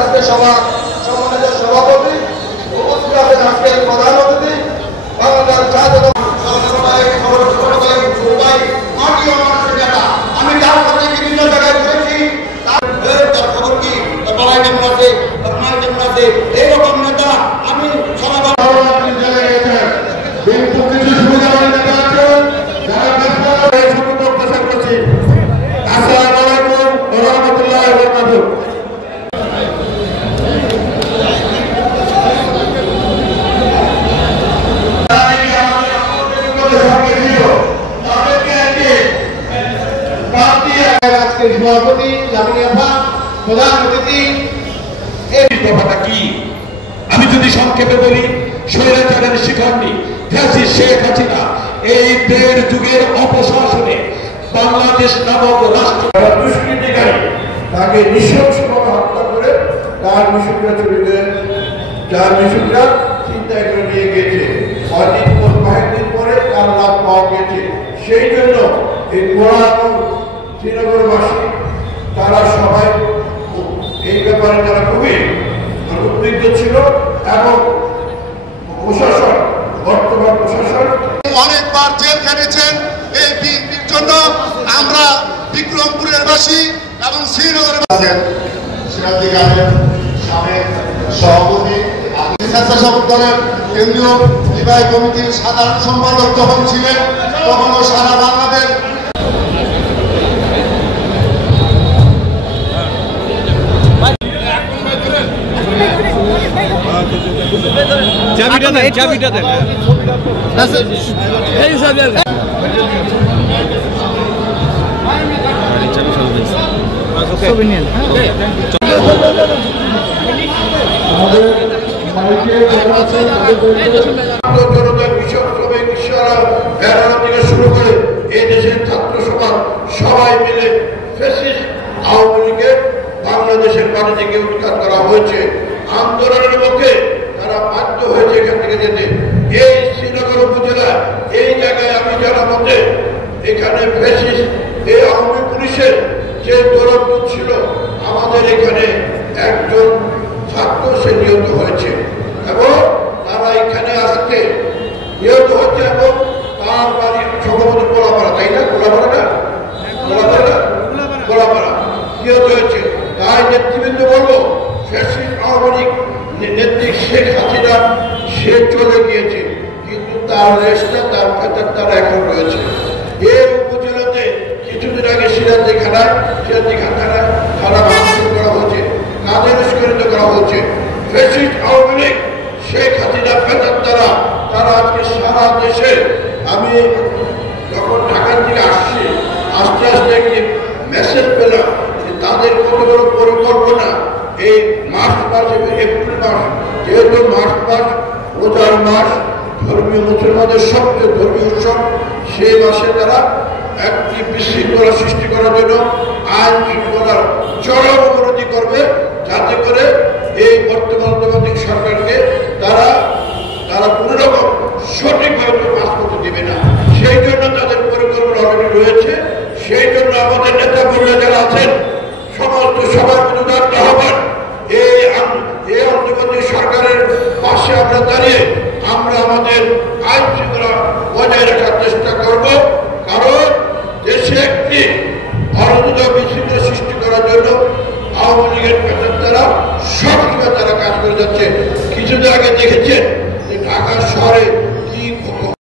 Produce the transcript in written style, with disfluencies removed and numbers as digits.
আজকে সভা সম্মানিত সভাপতি উপস্থিত আছেন আজকের প্রধান অতিথি বাংলাদেশ জাতীয় আমি তার সাথে বিভিন্ন জায়গায় ঘুরেছি তার খবর কি পাড়ায় কেমন আছে মায়ের কেমন আছে এইরকম নেতা আমি সভাপতি প্রধান অতিথি এই ব্যাপারটা কি আমি যদি সংক্ষেপে বলি স্বৈরাচারের শিখণ্ডী ফ্যাসিস্ট শেখ হাসিনা এই 1.5 যুগের অপশাসনে বাংলাদেশ নামক রাষ্ট্র দুষ্কৃতিকারী তাকে নৃশংসভাবে হত্যা করে তার মিশুকরা চলে গেলেন যার মিশুকরা চিন্তায় করে নিয়ে গেছে কয়েকদিন পরে তার লাভ পাওয়া গেছে সেই জন্য এই গোড়া এবং শ্রীনগরবাসী তারা সবাই এই ব্যাপারে তারা খুবই উদ্বিগ্ন ছিল এবং প্রশাসন বর্তমান প্রশাসন অনেকবার জেল খেটেছেন এই বিএনপির জন্য আমরা বিক্রমপুরের বাসী এবং শ্রীনগরের সাবেক সভাপতি স্বেচ্ছাসেবক দলের কেন্দ্রীয় নির্বাহী কমিটির সাধারণ সম্পাদক যখন ছিলেন তখনও সারা বাংলাদেশ চাবিটা দেন এই চাবি আর ছবি নিন শুরু করে এই দেশের ছাত্র সমাজ সবাই মিলে আওয়ামী লীগের বাংলাদেশের বাড়ি থেকে উৎখাত করা হয়েছে আন্দোলনের মুখে তারা বাধ্য হয়েছে এখান থেকে যেতে এই শ্রীনগর উপজেলা এই জায়গায় আমি জানার মধ্যে এখানে ফ্যাসিস্ট এই আওয়ামী পুলিশের যে দৌরাত্ম্য ছিল আমাদের এখানে একজন ছাত্র সে নিহত হয়েছে এবং তারা এখানে আজকে নিহত হচ্ছে এবং তার বাড়ির সম্ভবত গোলাপাড়া তাই না গোলাপাড়া না গোলাপাড়া নিহত হয়েছে তাই নেতৃবৃন্দ বলবো ফ্যাসিস্ট আওয়ামী লীগ নেত্রী শেখ হাসিনা সে চলে গিয়েছে কিন্তু তার রেশটা তার ভেতর তার এখন রয়েছে এই উপজেলাতে কিছুদিন আগে সিরাজদি থানায় থানা ভাঙচুর করা হয়েছে কাজে নিষ্কাশিত করা হয়েছে ফ্যাসিস্ট আওয়ামী লীগ শেখ হাসিনা ভেতর তারা আজকে সারা দেশে আমি যখন ঢাকা থেকে আসছি আস্তে আস্তে একটি মেসেজ পেলাম যে তাদের কত বড় পরিকল্পনা এই মার্চ মাসে এপ্রিল মাস যেহেতু মার্চ মাস রোজার মাস ধর্মীয় মুসলমানদের সবচেয়ে ধর্মীয় উৎসব সেই মাসে তারা একটি বিশৃঙ্খলা সৃষ্টি করার জন্য আইন শৃঙ্খলার চরম অবনতি করবে যাতে করে এই বর্তমান সরকারকে তারা কোনো রকম সঠিকভাবে মাস করতে দেবে না সেই জন্য তাদের পরিকল্পনা অলরেডি রয়েছে সেই জন্য আমাদের নেতা কর্মীরা যারা আছেন সমস্ত সবার বিরুদ্ধে আহ্বান এই অন্তর্বর্তী সরকারের পাশে আমরা দাঁড়িয়ে আমরা আমাদের আইন শৃঙ্খলা বজায় রাখার চেষ্টা করব কারণ দেশে একটি অরাজকতা বিশৃঙ্খলা সৃষ্টি করার জন্য আওয়ামী লীগের পেছন তারা সবসময় তারা কাজ করে যাচ্ছে কিছুদিন আগে দেখেছেন